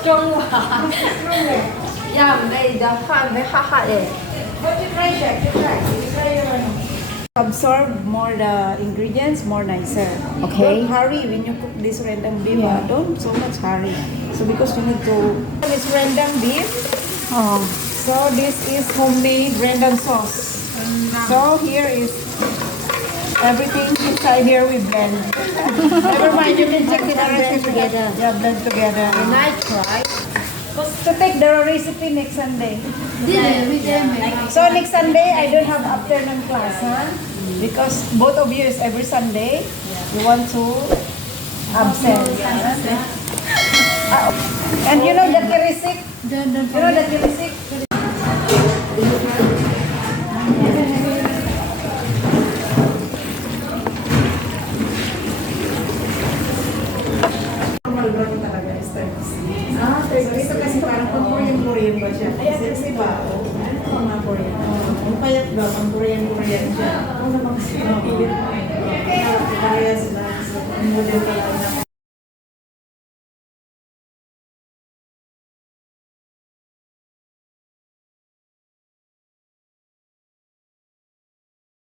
strong one. Yeah, made the hot, very hot. But you try, Chef. You try your absorb more the ingredients, more nicer. Okay. Don't hurry when you cook this rendang beef. Don't so much hurry. So because you need to. This rendang beef. Oh. So this is homemade rendang sauce. So here is everything inside here we blend. Never mind, you can check it out blend together. Yeah, blend together. And I try. To take the recipe next Sunday. Yeah. So next Sunday, I don't have afternoon class, huh? Because both of you is every Sunday. You want to absent. And you know the kirisik? You know the kirisik? Normal brown talaga is 36. Ah, 36. Ito kasi parang pang Korean ba siya? Ayan kasi ba? Ano mga Korean? Ang payat ba? Pang Korean siya. Ano naman kasi? Kaya sila. Ang model pala na